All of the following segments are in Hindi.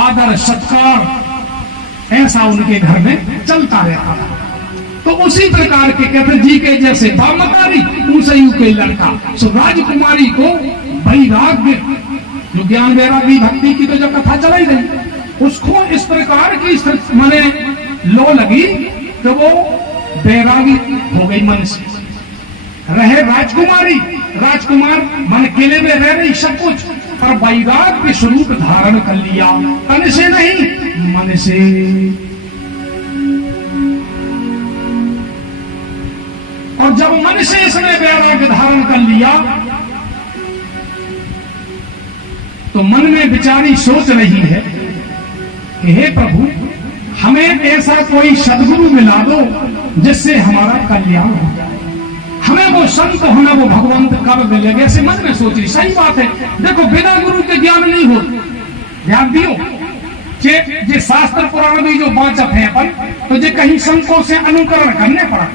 आदर सत्कार ऐसा उनके घर में चलता रहता था। तो उसी प्रकार के कहते जी के जैसे बामतारी ऊंचाई के लड़का सो राजकुमारी को वैराग्य जो ज्ञान वैरागी भक्ति की तो जो कथा चलाई गई उसको इस प्रकार की माने लो लगी कि वो वैरागी हो गई मन से। रहे राजकुमारी, राजकुमार मन किले में रह रही सब कुछ, पर वैराग्य स्वरूप धारण कर लिया, तन से नहीं मन से। और जब मन से इसने वैराग्य धारण कर लिया तो मन में विचारी सोच रही है कि हे प्रभु हमें ऐसा कोई सदगुरु मिला दो जिससे हमारा कल्याण हो जाए, हमें वो संत होना वो भगवंत कब मिलेंगे, ऐसे मन में सोच रही। सही बात है, देखो बिना गुरु के ज्ञान नहीं हो। ध्यान दियो जे शास्त्र पुराण भी जो बाँचत है अपन तो जे कहीं संतों से अनुकरण करने पड़ा।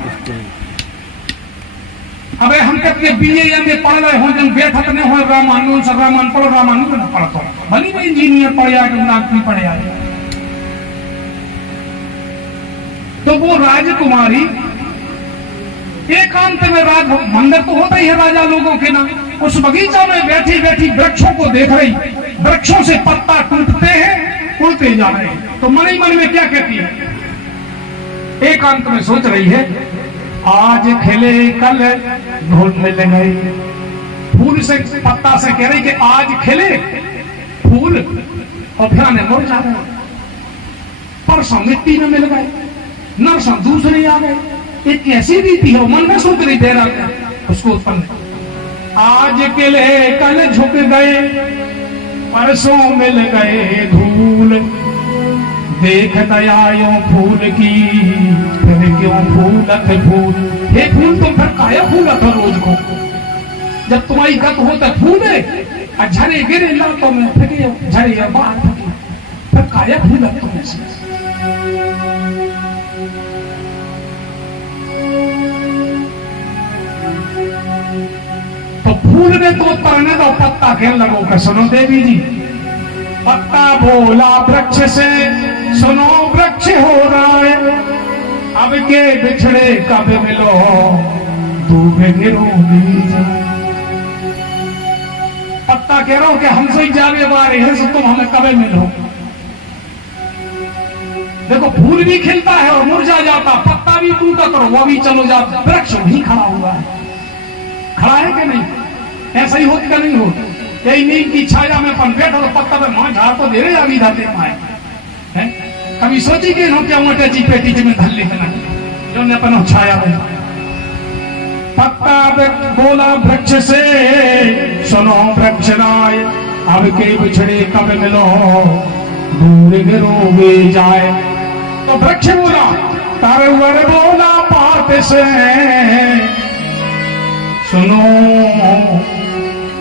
अबे हम कहते बीए एमए पढ़ रहे हो जब बैठक ने हो रामानुज सब रामायण पढ़ो, रामानुज न पढ़तो भली में इंजीनियर पढ़िया डॉक्टरी पढ़िया। तो वो राजकुमारी एकांत में राज मंदिर तो होता ही है राजा लोगों के ना, उस बगीचा में बैठी बैठी वृक्षों को देख रही, वृक्षों से पत्ता टूटते हैं उड़ते जा रहे हैं। तो मन ही मन में क्या कहती है, एकांत में सोच रही है आज खिले कल धूल मिल गए। फूल से पत्ता से कह रही कि आज खिले फूल और फिर मुरझा गए, परसों मिट्टी में मिल गए, नरसों दूसरे आ गए। एक कैसी रीति है, मन में सोच रही देर उसको उत्पन्न। आज किले कल झुक गए, परसों मिल गए धूल, देख दयायों फूल की फिर क्यों फूलत फूल। हे फूल तुम फिर काया फूलत हो रोज को, जब तुम्हारी गत होता फूले और झरे गिरे लातों में फटे झरे बाहर फटे, फिर काया फूलत तुम ऐसे। तो फूल ने तो तरने दो, पत्ता खेल लगो के सुनो देवी जी। पत्ता बोला वृक्ष से सुनो वृक्ष हो रहा है, अब के बिछड़े कब मिलो दूब गिरो बीज। पत्ता कह रहा हूं कि हमसे ही जावे बारे है तो तुम हमें कब मिलो। देखो फूल भी खिलता है और मुरझा जाता, पत्ता भी टूटा करो वो भी चलो जाता, वृक्ष नहीं खड़ा हुआ है। खड़ा है कि नहीं, ऐसा ही होती का नहीं होती। यही नींद की छाया में अपन बैठो तो पत्ता पे मां झाड़ तो दे रहे अभी धाते पाए। कभी सोची कि हो क्या मोटे जी पेटी में धल लेना जो ने अपन छाया में। पत्ता बोला वृक्ष से सुनो वृक्ष राय, अब के बिछड़े कब मिलो दूर गिरोगे जाए। तो वृक्ष बोला तरवर बोला पात से सुनो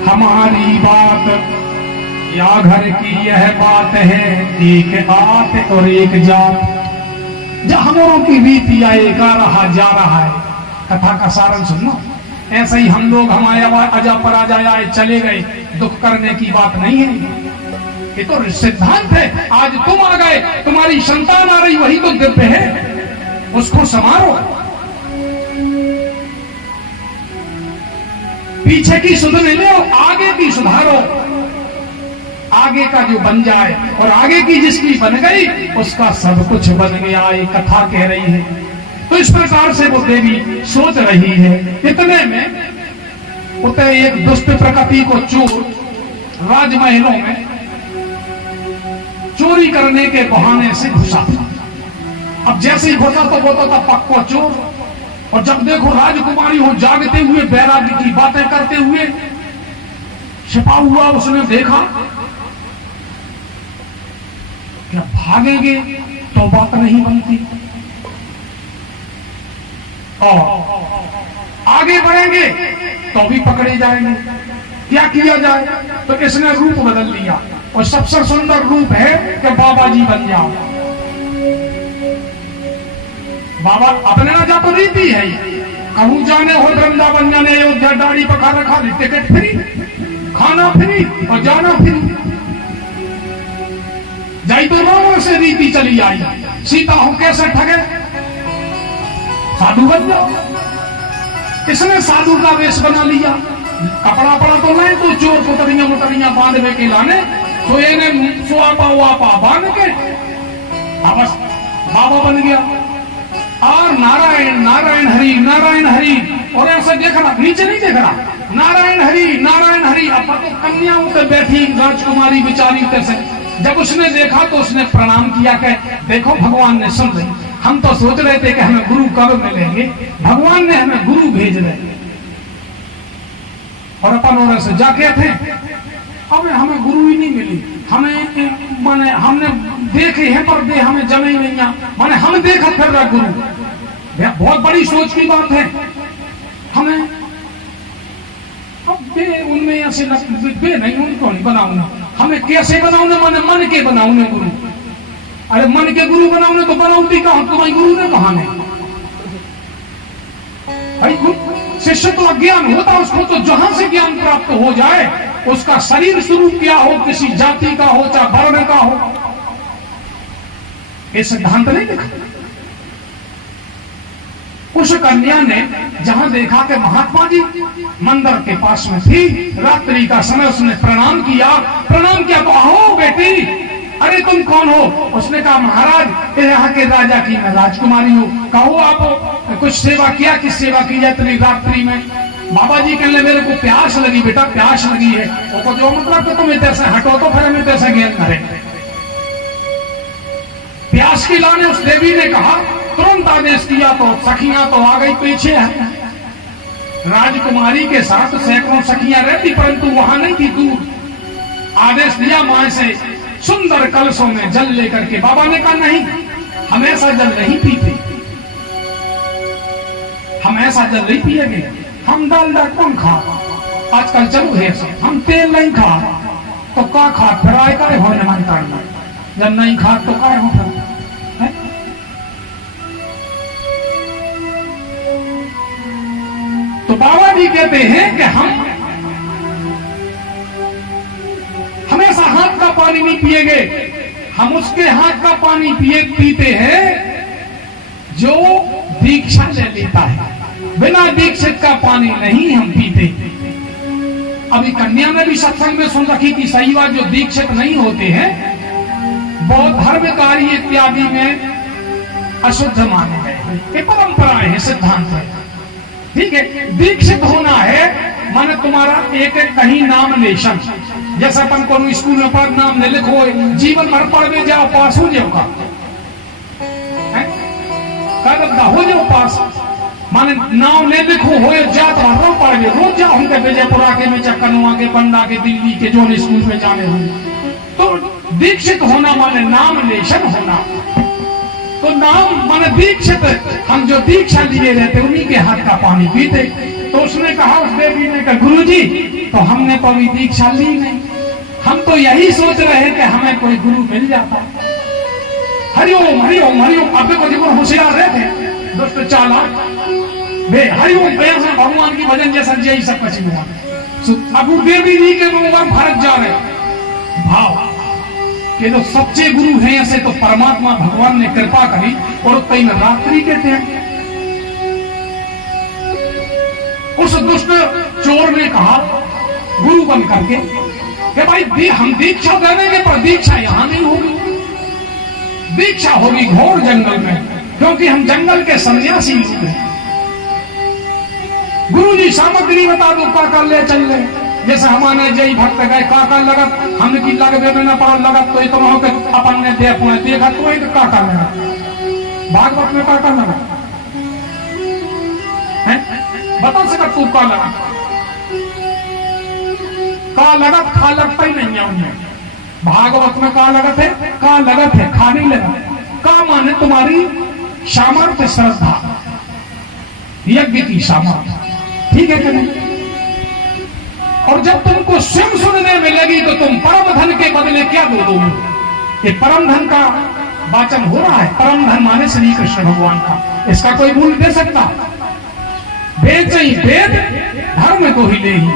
हमारी बात, या घर की यह बात है एक आत और एक जात। जो हमों की रीति आए गा रहा जा रहा है, कथा का सारण सुनो। ऐसे ही हम लोग हमारे अजा पर आ जाए चले गए, दुख करने की बात नहीं है, ये तो सिद्धांत है। आज तुम आ गए, तुम्हारी संतान आ रही, वही तो दिव्य है, उसको संवारो। पीछे की सुध नहीं लो, आगे की सुधारो। आगे का जो बन जाए और आगे की जिसकी बन गई उसका सब कुछ बन गया, ये कथा कह रही है। तो इस प्रकार से वो देवी सोच रही है। इतने में उतने एक दुष्ट प्रकृति को चोर राजमहलों में चोरी करने के बहाने से घुसा। अब जैसे ही घुसा तो वो था पक्का चोर। और जब देखो राजकुमारी हो जागते हुए वैराग्य की बातें करते हुए छिपा हुआ, उसने देखा क्या भागेंगे तो बात नहीं बनती और आगे बढ़ेंगे तो भी पकड़े जाएंगे। क्या किया जाए, तो इसने रूप बदल लिया और सबसे सुंदर रूप है कि बाबा जी बन जाओ। बाबा अपने ना जा तो रीति है, कहूं जाने हो वृंदावन जाने अयोध्या दाढ़ी पका रखा, टिकट फ्री, खाना फ्री और जाना फ्री। जाई तो रावण से रीति चली आई, सीता हो कैसे ठगे, साधु बन जाओ। इसने साधु का वेश बना लिया, कपड़ा पड़ा तो नहीं, तो चोर पुतरियां मुतरियां बांधवे के लाने, तो ये सुआपा वापा बांध के बस बाबा बन गया। और नारायण नारायण हरि नारायण हरि, और ऐसे देख रहा, नीचे नहीं देख रहा, नारायण हरि। अब तो कन्या उतर बैठी राजकुमारी बेचारी कैसे, जब उसने देखा तो उसने प्रणाम किया कि देखो भगवान ने सुन रही, हम तो सोच रहे थे कि हमें गुरु कब मिलेंगे, भगवान ने हमें गुरु भेज रहे। और अपन और से जाके थे, अब हमें गुरु ही नहीं मिली, हमें माने हमने देखे हैं पर दे हमें जमे ही नहीं, माने हम देखा फिर रहा गुरु। बहुत बड़ी सोच की बात है। हमें अब बे उनमें ऐसे बे नहीं, उनको नहीं बनाऊंगा, हमें कैसे बनाऊंगा, माने मन के बनाऊंगे गुरु। अरे मन के गुरु बनाऊंगे तो बनाऊती कहा, तुम्हारी गुरु ने कहा नहीं। शिष्य तो अज्ञान होता, उसको तो जहां से ज्ञान प्राप्त हो जाए, उसका शरीर स्वरूप क्या हो, किसी जाति का हो चाहे वर्ण का हो, ये सिद्धांत नहीं लिखा। उस कन्या ने जहां देखा कि महात्मा जी मंदिर के पास में थी, रात्रि का समय, उसने प्रणाम किया तो आओ बेटी, अरे तुम कौन हो? उसने कहा महाराज यहाँ के राजा की मैं राजकुमारी हूँ, कहो आप कुछ सेवा किया, किस सेवा की जाए इतनी रात्रि में? बाबा जी कहने मेरे को प्यास लगी बेटा, प्यास लगी है। वो जो मतलब कि तुम इधर से हटो तो फिर हम इधर से ज्ञान करें। प्यास की लाने उस देवी ने कहा, तुरंत आदेश किया तो सखियां तो आ गई पीछे है। राजकुमारी के साथ सैकड़ों सखियां रहती, परंतु वहां नहीं थी, दूर। आदेश दिया मां से सुंदर कलशों में जल लेकर के। बाबा ने कहा नहीं, हम ऐसा जल नहीं पीते, हम ऐसा जल नहीं पिएंगे, हम डालडा कौन खा, आजकल चलो है हम तेल नहीं खा, तो का खा फिर आए का हो न मानता, जब नहीं खा तो का हो फिर। तो बाबा जी कहते हैं कि हम हमेशा हाथ का पानी नहीं पिएंगे, हम उसके हाथ का पानी पीते हैं जो दीक्षा ले लेता है। बिना दीक्षित का पानी नहीं हम पीते। अभी कन्या ने भी सत्संग में सुन रखी थी, सही बात, जो दीक्षित नहीं होते हैं बौद्ध धर्म कार्य इत्यादि में अशुद्ध माने गए, ये परंपराएं है, सिद्धांत है, ठीक है। दीक्षित होना है माने तुम्हारा एक कहीं नॉमिनेशन, जैसा अपन को स्कूल में पर नाम ने लिखो, जीवन भर पढ़ने जाओ पास हो जाओ, का हो जाओ पास, माने नाम ने लिखो हो जात भर पढ़ गए, रोज जाओ उनके विजयपुरा के में चक्कनुआ के बंडा के दिल्ली के जो स्कूल में जाने होंगे। तो दीक्षित होना माने नॉमिनेशन होना, तो नाम माने दीक्षित, हम जो दीक्षा लिए रहते उन्हीं के हाथ का पानी पीते। तो उसने कहा, उस देवी ने कहा गुरुजी तो हमने तो अभी दीक्षा ली नहीं, हम तो यही सोच रहे हैं कि हमें कोई गुरु मिल जाता। हरिओम हरिओम हरिओम, अब देखो जीवन होशियार रहते दोस्त चालाक बे, हरिओम भगवान की भजन जैसा यही सब कुछ हुआ। अब देवी जी के मुंह पर फर्क जा रहे भाव कि जो सच्चे गुरु हैं ऐसे तो परमात्मा भगवान ने कृपा करी, और कई रात्रि के थे। उस दुष्ट चोर ने कहा गुरु बन करके कि भाई हम दीक्षा दे देंगे, पर दीक्षा यहां नहीं होगी, दीक्षा होगी घोर जंगल में, क्योंकि हम जंगल के सन्यासी लोग हैं। गुरु जी सामग्री बता दो, का ले चल ले, जैसे हमारे जय भक्त गए काका लगत, हमने की लगबे में न पड़ा लगत, तो इतना हो अपन ने देखा तो एक काका लगा, भागवत में काका लगा है, बता सका तू का लगा, का लगत खा लगता ही नहीं है उन्हें। भागवत में का लगत है, का लगत है, खा नहीं लगा। का माने तुम्हारी सामर्थ्य, श्रद्धा, यज्ञ की सामर्थ्य, ठीक है कि नहीं? और जब तुमको स्वयं सुनने में लगी तो तुम परम धन के बदले क्या दो दोगे? ये परम धन का वाचन हो रहा है, परम धन माने श्री कृष्ण भगवान का, इसका कोई मूल्य दे सकता? बेच ही वेद धर्म को ही ले ही,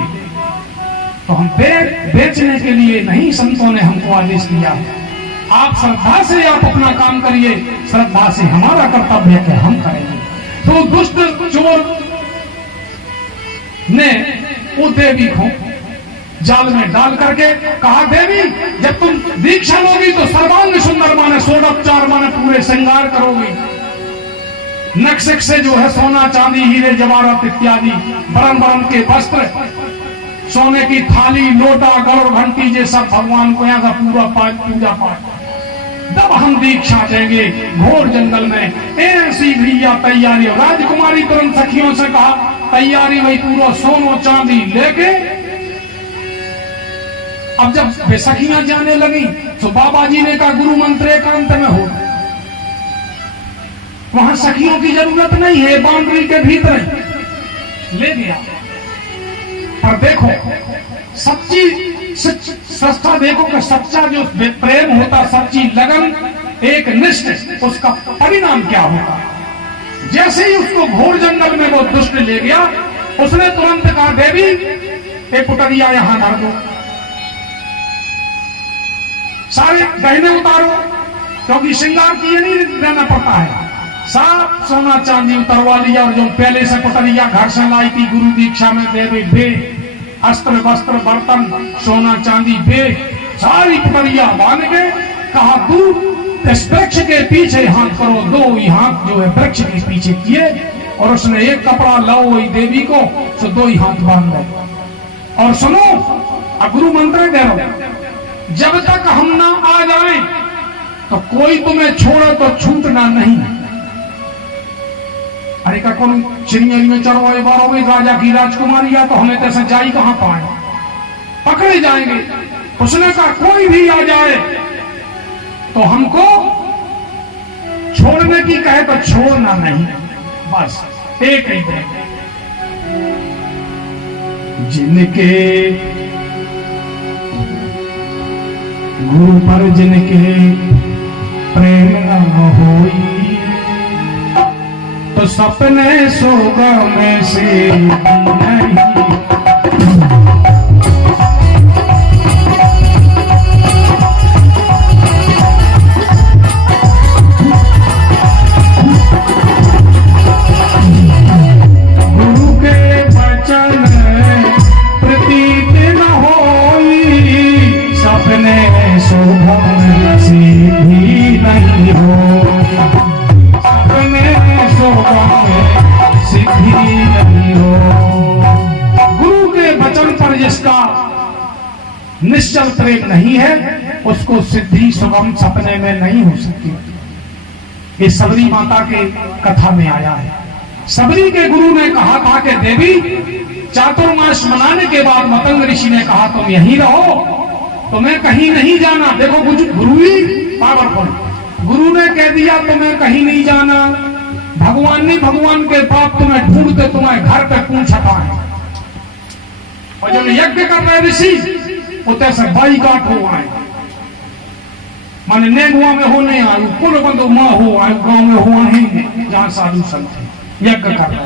तो हम वेद बेचने के लिए नहीं, संतों ने हमको आदेश दिया आप श्रद्धा से आप अपना काम करिए, श्रद्धा से हमारा कर्तव्य है कि हम करेंगे। तो दुष्ट चोर ने वो देवी को जाल में डाल करके कहा, देवी जब तुम दीक्षा लोगी तो सर्वांग सुंदर माने षोडोपचार माने पूरे श्रृंगार करोगी, नक्शक से जो है सोना चांदी हीरे जवाहरात इत्यादि बरन बरन के वस्त्र, सोने की थाली लोटा गौर घंटी ये सब भगवान को यहाँ का पूरा पूजा पाठ। जब हम दीक्षा देंगे घोर जंगल में, ऐसी भैया तैयारी। राजकुमारी तुरंत सखियों से कहा, तैयारी वही पूरा सोनो चांदी लेके। अब जब वे सखियां जाने लगी तो बाबा जी ने कहा, गुरु मंत्र एकांत में हो, वहां सखियों की जरूरत नहीं है, बाउंड्री के भीतर ले गया। पर देखो सच्ची सच्चा देखो कि सच्चा जो प्रेम होता, सच्ची लगन, एक निष्ठ, उसका परिणाम क्या होगा। जैसे ही उसको घोर जंगल में वो दुष्ट ले गया, उसने तुरंत कहा, देवी एक पुटरिया यहां धर दो, सारे गहने उतारो, क्योंकि श्रृंगार किए नहीं रहना पड़ता है। साफ सोना चांदी उतरवा लिया, और जो पहले से पुटरिया घर से लाई थी गुरु दीक्षा में, देवी बे अस्त्र वस्त्र बर्तन सोना चांदी बे सारी पुटरिया बांध के कहा, तू इस वृक्ष के पीछे हाथ करो। दो ही हाथ जो है वृक्ष के पीछे किए, और उसने एक कपड़ा लाओ वही देवी को, तो दो ही हाथ बांध लो। और सुनो, अब गुरु मंत्र कह रहा, जब तक हम ना आ जाएं तो कोई तुम्हें छोड़े तो छूटना नहीं। अरे का कौन चिड़िया में चढ़वाए बारों में राजा की राजकुमारी, या तो हमें तैसे जाई कहां पाए, पकड़े जाएंगे। उसने कहा, कोई भी आ जाए तो हमको छोड़ने की कहे तो छोड़ना नहीं, बस एक ही है। जिनके गुरु पर जिनके प्रेम न होई, तो सपने सोगा में से नहीं। गुरु के वचन प्रतीत न होई, सपने सोगा में से भी नहीं हो। सिद्धि नहीं हो। गुरु के वचन पर जिसका निश्चल प्रेम नहीं है, उसको सिद्धि सुगम सपने में नहीं हो सकती। ये सबरी माता के कथा में आया है। सबरी के गुरु ने कहा था कि देवी चातुर्मास मनाने के बाद मतंग ऋषि ने कहा, तुम यहीं रहो, तुम्हें कहीं नहीं जाना। देखो गुरु ही पावरफुल, गुरु ने कह दिया तुम्हें कहीं नहीं जाना। भगवान नहीं, भगवान के बाप तुम्हें ढूंढते तुम्हारे घर पे पूछता है। और जब यज्ञ कर रहे ऋषि, उतने से बाई काट हो आए, माने नेगुआ में हो नहीं आयु, कुल बंदो माँ हो आयु, गांव में हो आए जहां साधु संत यज्ञ कर रहे,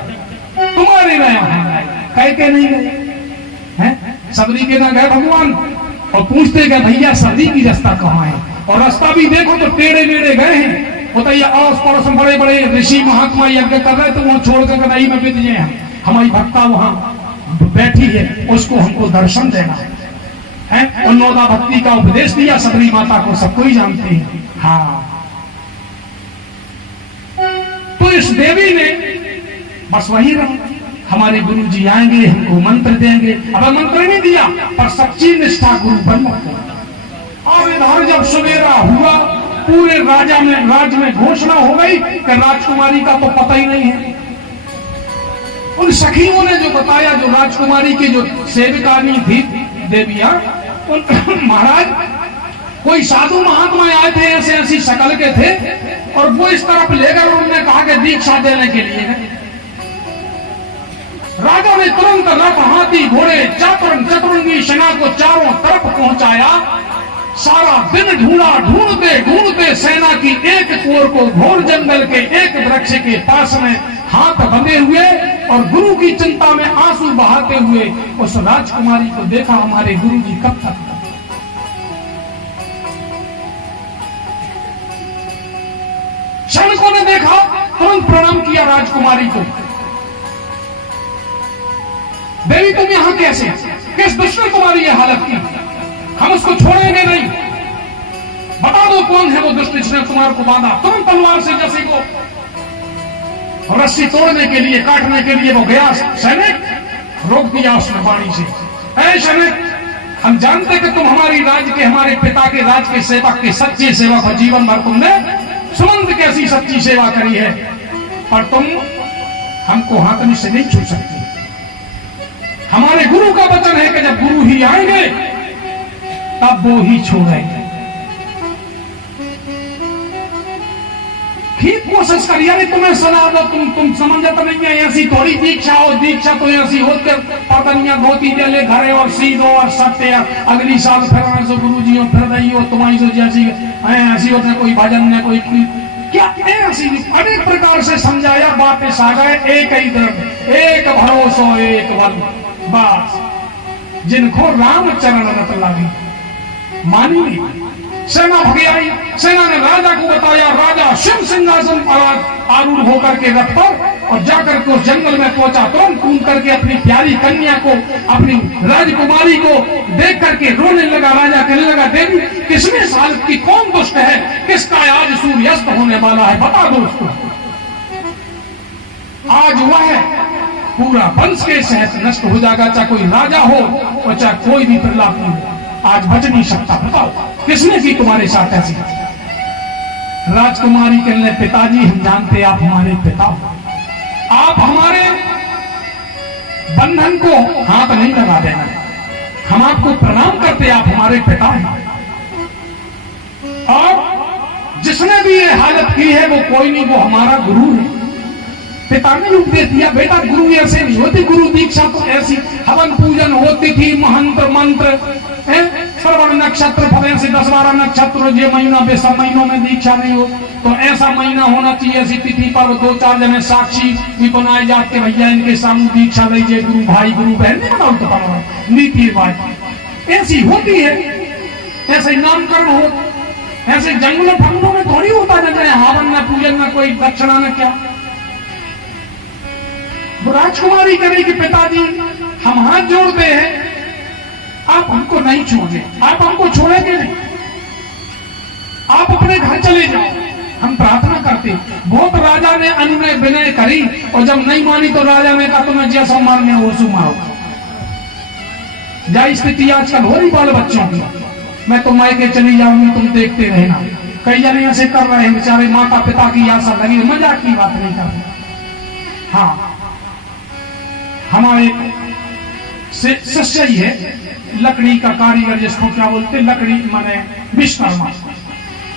तुम्हारे रहे कह के नहीं गए हैं। सबरी के ना गए भगवान, और पूछते गए भैया सबरी की रास्ता कहाँ है, और रास्ता भी देखो तो टेढ़े मेढ़े गए हैं। बताइए, आस पड़ोस में बड़े बड़े ऋषि महात्मा यज्ञ कर रहे, तो वहां छोड़कर नहीं में बीत जाए। हमारी भक्ता वहां बैठी है, उसको हमको दर्शन देना है। उन्नोदा भक्ति का उपदेश दिया सबरी माता को, सबको ही जानते हैं। हाँ, तो इस देवी ने बस वही रहा, हमारे गुरु जी आएंगे हमको मंत्र देंगे। अब मंत्र नहीं दिया, पर सच्ची निष्ठा गुरु बनना। और इधर जब सवेरा हुआ, पूरे राज्य में घोषणा हो गई कि राजकुमारी का तो पता ही नहीं है। उन सखियों ने जो बताया, जो राजकुमारी की जो सेविकानी थी देवियां, महाराज कोई साधु महात्मा आए थे, ऐसे ऐसी शकल के थे, और वो इस तरफ लेकर उन्होंने कहा कि दीक्षा देने के लिए। राजा ने तुरंत रथ हाथी घोड़े चतुरंगी सेना को चारों तरफ पहुंचाया। सारा दिन ढूंढा, ढूंढते सेना की एक कोर को घोर जंगल के एक वृक्ष के पास में हाथ बंधे हुए और गुरु की चिंता में आंसू बहाते हुए उस राजकुमारी को देखा। हमारे गुरु जी कब तक, सैनिकों ने देखा, तुरंत प्रणाम किया राजकुमारी को। देवी तुम यहां कैसे? किस दुष्ट ने तुम्हारी यह हालत की? हम उसको छोड़ेंगे नहीं। बता दो कौन है वो दुष्ट जिसने तुम्हारे को बांधा। तुरंत तलवार से जैसे को रस्सी तोड़ने के लिए, काटने के लिए वो गया, सैनिक रोक दिया उसने वाणी से। ऐ सैनिक, हम जानते कि तुम हमारी राज्य के, हमारे पिता के राज के सेवक के सच्चे सेवक हो। जीवन भर तुमने सुमंत कैसी सच्ची सेवा करी है, पर तुम हमको हाथनी से नहीं छू सकते। हमारे गुरु का वचन है कि जब गुरु ही आएंगे तब वो ही छोड़ेंगे। ठीक कोशिश करिए। अरे तुम्हें सलाह दो, तुम समझ तो नहीं है। ऐसी थोड़ी दीक्षा हो, दीक्षा तो ऐसी होकर पतनियां धोती चले घरे और सीधो और सत्य अगली साल फिर सो गुरु जी हो, फिर रही हो तुम्हारी सो जैसी ऐसी होते, कोई भजन ने कोई क्या ऐसी अनेक प्रकार से समझाया, वापस आ गए एक ही दर्द, एक भरोसो एक बल। बस जिनको रामचरण रत लागी मानी नहीं। सेना भगे आई, सेना ने राजा को बताया। राजा शिव सिंहासन पर आरूढ़ होकर के रथ पर और जाकर के उस जंगल में पहुंचा। तुरंत कूद करके अपनी प्यारी कन्या को, अपनी राजकुमारी को देख करके रोने लगा। राजा कहने लगा, देवी किसने साल की कौन दुष्ट है, किसका आज सूर्यास्त होने वाला है, बता दो उसको। आज वह पूरा वंश के सहित नष्ट हो जाएगा, चाहे कोई राजा हो और चाहे कोई भी प्रहलाद हो, आज बच नहीं सकता। बताओ किसने की तुम्हारे साथ ऐसी? राजकुमारी कहने, पिताजी हम जानते आप हमारे पिता हो, आप हमारे बंधन को हाथ नहीं लगा देना, हम आपको प्रणाम करते, आप हमारे पिता हैं। और जिसने भी ये हालत की है वो कोई नहीं, वो हमारा गुरु है। पिता ने उपदेश दिया, बेटा गुरु ऐसे नहीं होती, गुरु दीक्षा तो ऐसी हवन पूजन होती थी, महंत्र मंत्र, श्रवण नक्षत्र फल से 10-12 नक्षत्र, जो महीना बेसब महीनों में दीक्षा नहीं हो तो ऐसा महीना होना चाहिए, ऐसी तिथि पर 2-4 जने साक्षी भी बनाए जाते, भैया इनके सामने दीक्षा लीजिए, गुरु भाई गुरु बहन नहीं बनाओ तो पालो, नीति रिवाज ऐसी होती है, ऐसे नामकरण हो। ऐसे जंगलों फंगलों में थोड़ी होता जाता है हवन न पूजन न कोई दक्षिणा न क्या। वो राजकुमारी कहे कि पिताजी हम हाथ जोड़ते हैं, आप हमको नहीं छोड़े, आप हमको छोड़ेंगे नहीं, आप अपने घर चले जाओ, हम प्रार्थना करते। बहुत राजा ने अनुनय विनय करी और जब नहीं मानी तो राजा ने कहा तुम्हें जैसा मारने हो सो मारो। जा स्थिति आजकल हो रही बाल बच्चों की, मैं तो मायके चली जाऊंगी तुम देखते रहना। कई जने ऐसे कर रहे हैं बेचारे, माता पिता की आशा लगी, मजाक की बात नहीं कर रहे। हाँ हमारे शिष्य ही है, लकड़ी का कारीगर जिसको क्या बोलते, लकड़ी माने विश्वकर्मा।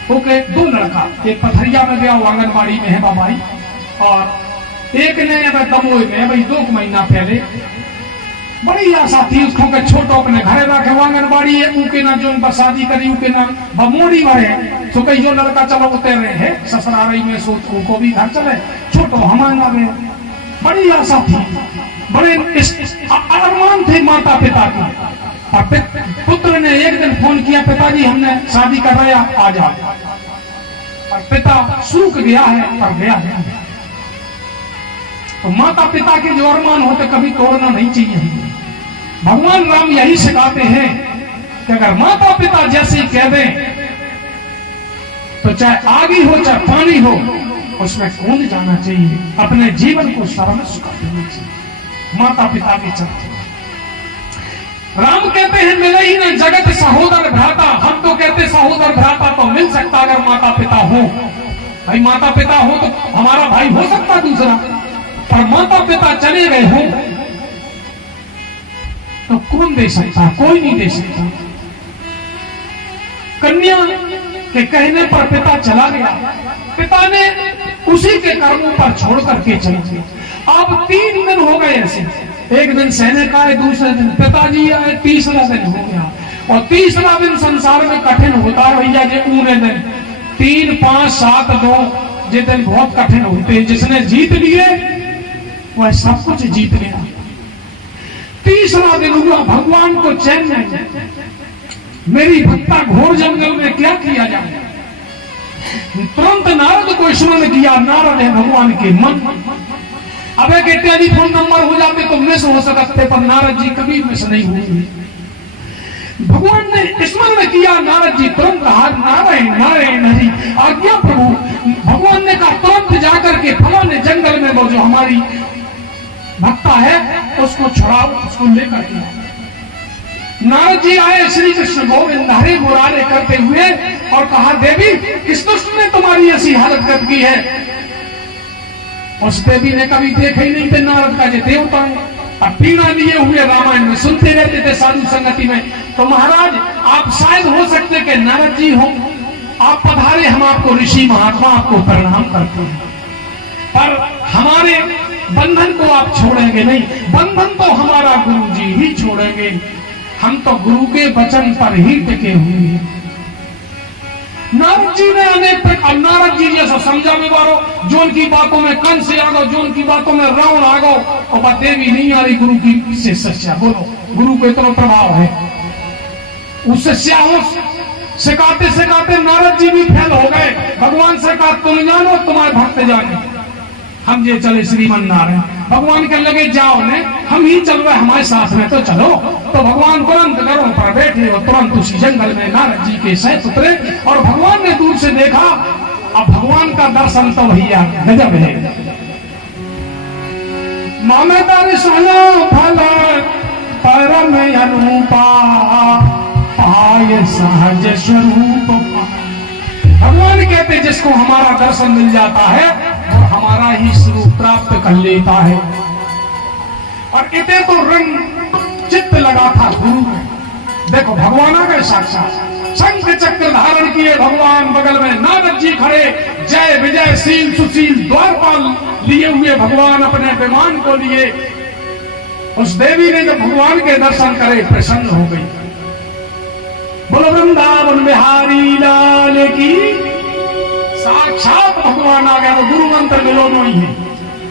ओके, 2 लड़का, एक पथरिया में गया, वो आंगनबाड़ी में है बाबाई, और एक ने दमोई में भाई 2 महीना पहले बड़ी आशा थी उसको के छोटो अपने घरे रखे, वो आंगनबाड़ी है उनके ना जो उनका शादी करी उनके ना बमोड़ी भरे, तो कई जो लड़का चलो उतरे है ससुरारी में, सोच उनको भी घर चले, छोटो हमारा गए। बड़ी आशा थी, बड़े अरमान थे माता पिता की। और पुत्र ने एक दिन फोन किया, पिताजी हमने शादी कर रहे आ जाओ। और पिता सूख गया है और गया है। तो माता पिता के जो अरमान होते कभी तोड़ना नहीं चाहिए। भगवान राम यही सिखाते हैं कि अगर माता पिता जैसे कह दें तो चाहे आगी हो चाहे पानी हो उसमें कूद जाना चाहिए, अपने जीवन को सर्वस्व कर देना चाहिए माता पिता के चलते। राम कहते हैं मिले ही नहीं जगत सहोदर भ्राता, हम तो कहते सहोदर भ्राता तो मिल सकता अगर माता पिता हो। भाई माता पिता हो तो हमारा भाई हो सकता दूसरा, पर माता पिता चले गए हो तो कौन दे सकता? कोई नहीं दे सकता। कन्या के कहने पर पिता चला गया, पिता ने उसी के कर्मों पर छोड़ करके चले गए। अब 3 दिन हो गए ऐसे, एक दिन सैनिक आए, दूसरे दिन पिताजी आए, तीसरा दिन हो गया। और तीसरा दिन संसार में कठिन होता है भैया, जे पूरे दिन 3, 5, 7, 2 जे दिन बहुत कठिन होते हैं। जिसने जीत लिए वह सब कुछ जीत गया। तीसरा दिन हुआ, भगवान को चैन नहीं, मेरी भक्ता घोर जंगल में क्या किया जाए। तुरंत नारद को स्मरण किया, नारद है भगवान के मन। अब एक टेलीफोन नंबर हो जाते तो मिस हो सकते, पर नारद जी कभी मिस नहीं हुए। भगवान ने स्मरण किया, नारद जी तुरंत कहा नारायण नारायण हरि आज्ञा प्रभु। भगवान ने कहा तुरंत जाकर के फलाने जंगल में वो जो हमारी भक्ता है उसको छुड़ाओ, उसको लेकर के आओ। नारद जी आए, श्री कृष्ण गोविंद हरे मुरारे करते हुए और कहा देवी किस दुष्ट ने तुम्हारी ऐसी हालत कर की है। उस देवी ने कभी देखा ही नहीं थे नारद का जो देवता है। अब पीड़ा लिए हुए रामायण में सुनते रहते थे साधु संगति में। तो महाराज आप शायद हो सकते कि नारद जी हो, आप पधारे, हम आपको ऋषि महात्मा आपको प्रणाम करते हैं, पर हमारे बंधन को आप छोड़ेंगे नहीं। बंधन तो हमारा गुरु जी ही छोड़ेंगे, हम तो गुरु के वचन पर ही टिके हुए हैं। नारद जी ने अनेक प्रकार, नारद जी जैसा समझा में बारो, जो उनकी बातों में कंस आ गो, जो उनकी बातों में रावण आ गो, और बात देवी नहीं आ रही गुरु की से सच्चा। बोलो गुरु को इतना प्रभाव है। उससे स्याहों सिखाते सिखाते नारद जी भी फेल हो गए। भगवान से कहा तुम जानो तुम्हारे भक्त जाने, हम ये चले श्रीमन नारायण। भगवान के लगे जाओ ने, हम ही चल रहे हमारे साथ में तो चलो। तो भगवान तुरंत गरों पर बैठे और तुरंत उसी जंगल में नारद जी के सहित उतरे। और भगवान ने दूर से देखा, अब भगवान का दर्शन तो भैया गजब है। मामेदार सोनो फल परम अनुपा पाय सहज स्वरूप। भगवान कहते जिसको हमारा दर्शन मिल जाता है वो हमारा ही स्वरूप प्राप्त कर लेता है। और इतने तो रंग चित्त लगा था गुरु में। देखो भगवान आ गए साक्षात, शंख चक्र धारण किए भगवान, बगल में नारद जी खड़े, जय विजय शील सुशील द्वारपाल लिए हुए भगवान अपने विमान को लिए। उस देवी ने जब भगवान के दर्शन करे प्रसन्न हो गई। बोलो वृंदावन बिहारी लाल की। साक्षात भगवान आ गया। वो गुरु मंत्र मिलो नहीं है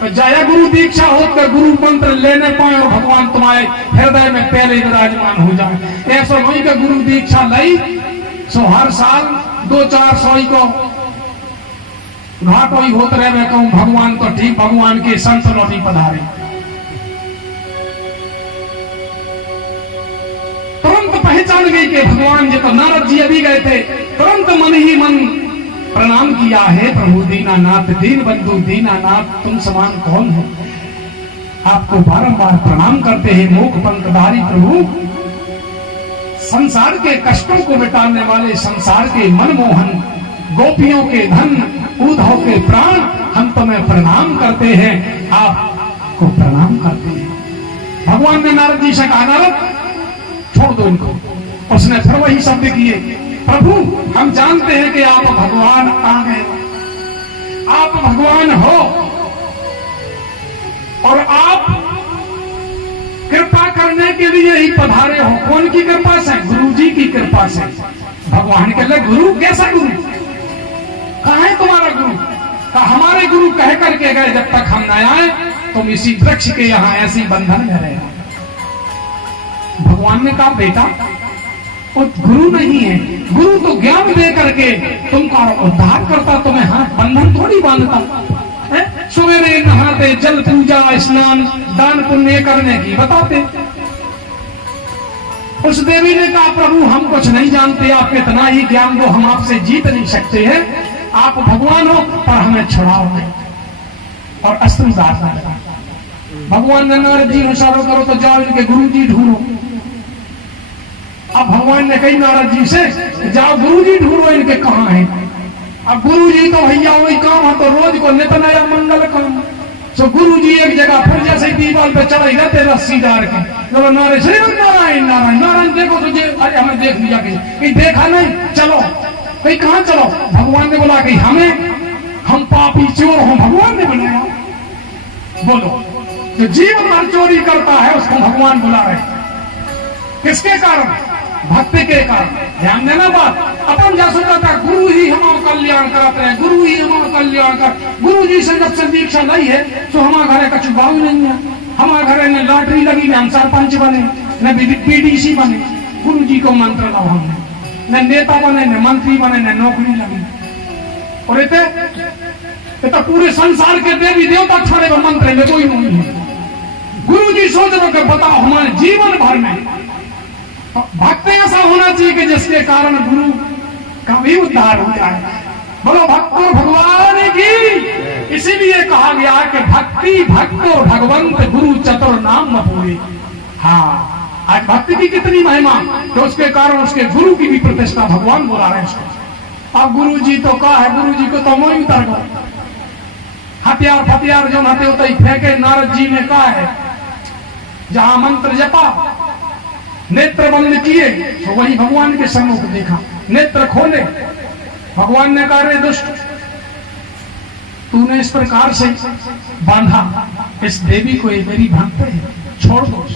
तो जया गुरु दीक्षा हो तो गुरु मंत्र लेने पाए और भगवान तुम्हारे हृदय में पहले विराजमान हो जाए। ऐसा नहीं कि गुरु दीक्षा लाई सो हर साल 200-400 को घाट वही होते रहे। मैं कहूं भगवान तो ठीक, भगवान के संत लौटी पधारे। तुरंत पहचान गई कि भगवान जी। तो नारद जी अभी गए थे, तुरंत मन ही मन प्रणाम किया है प्रभु दीनानाथ, दीन बंधु दीनानाथ तुम समान कौन है। आपको बारंबार प्रणाम करते हैं मोक्ष पंथधारी प्रभु, संसार के कष्टों को मिटाने वाले, संसार के मनमोहन, गोपियों के धन, उद्धव के प्राण, हम तुम्हें प्रणाम करते हैं, आपको प्रणाम करते हैं। भगवान ने नारद जी से कहा नारद छोड़ दो इनको। उसने फिर वही शब्द किए, प्रभु हम जानते हैं कि आप भगवान आ गए, आप भगवान हो और आप कृपा करने के लिए ही पधारे हो। कौन की कृपा से? गुरु जी की कृपा से। भगवान के लिए गुरु कैसा गुरु? कहाँ है तुम्हारा गुरु? कहा हमारे गुरु कह करके गए जब तक हम न आए तुम इसी वृक्ष के यहाँ ऐसी बंधन में रहे। भगवान ने कहा बेटा वो गुरु नहीं है, गुरु तो ज्ञान दे करके तुमका उद्धार करता, तुम्हें हाथ बंधन थोड़ी बांधता। सवेरे नहाते, जल पूजा स्नान दान पुण्य करने की बताते। उस देवी ने कहा प्रभु हम कुछ नहीं जानते, आप इतना ही ज्ञान दो, हम आपसे जीत नहीं सकते हैं। आप भगवान हो पर हमें छुड़ाओ। और अस्त्र उतारना लगा। भगवान ने नारद जी इशारा करो तो जाओ इनके गुरु जी ढूंढो। अब भगवान ने कही नारद जी से जाओ गुरु जी ढूंढो इनके कहाँ हैं। अब गुरु जी तो भैया वही काम है तो रोज को नित नया मंगल काम। तो गुरु जी एक जगह फिर जैसे दीवार पे चढ़े रहते रस्सी डाल के, तो नारे श्री नारायण नारायण नारायण देखो तुझे, अरे हमें देख लिया कहीं देखा नहीं, चलो कहीं कहाँ चलो। भगवान ने बोला कि हमें, हम पापी चोर हो, भगवान ने बनाया। बोलो जो जीव मर चोरी करता है उसको भगवान बुला रहे, किसके कारण? भक्ति के कारण। ध्यान देना बात, अपन जा सोचता है गुरु ही हमारा कल्याण कराते हैं, गुरु ही हमारा कल्याण कर। गुरु जी से जब से दीक्षा नहीं है तो हमारे घरे कछु गाँव नहीं है, हमारे घरे में लॉटरी लगी, न हम सरपंच बने, न पीडीसी बने। गुरु जी को मंत्र लाओ हमने, न नेता बने, न मंत्री बने, न नौकरी लगी। और ये तो पूरे संसार के देवी देवता छड़े में मंत्र में कोई नहीं है। गुरु जी सोच रहे कि बताओ हमारे जीवन भर में भक्त ऐसा होना चाहिए कि जिसके कारण गुरु का भी उद्धार हो जाए। बोलो भक्तों भगवान की। इसीलिए कहा गया कि भक्ति भक्तो भगवंत गुरु चतुर नाम पूरे। हाँ, आज भक्ति की कितनी महिमा तो उसके कारण उसके गुरु की भी प्रतिष्ठा भगवान बुला रहे हैं उसको। अब गुरु जी तो कहा है, गुरु जी को तो मोई उतर गो हथियार फतियार जो हाथे होता ही फेंके। नारद जी ने कहा है जहां मंत्र जपा नेत्र बंद किए तो वही भगवान के सम्मुख देखा। नेत्र खोले, भगवान ने कहा रे दुष्ट, तूने इस प्रकार से बांधा इस देवी को, ये मेरी भक्त है, छोड़ दो।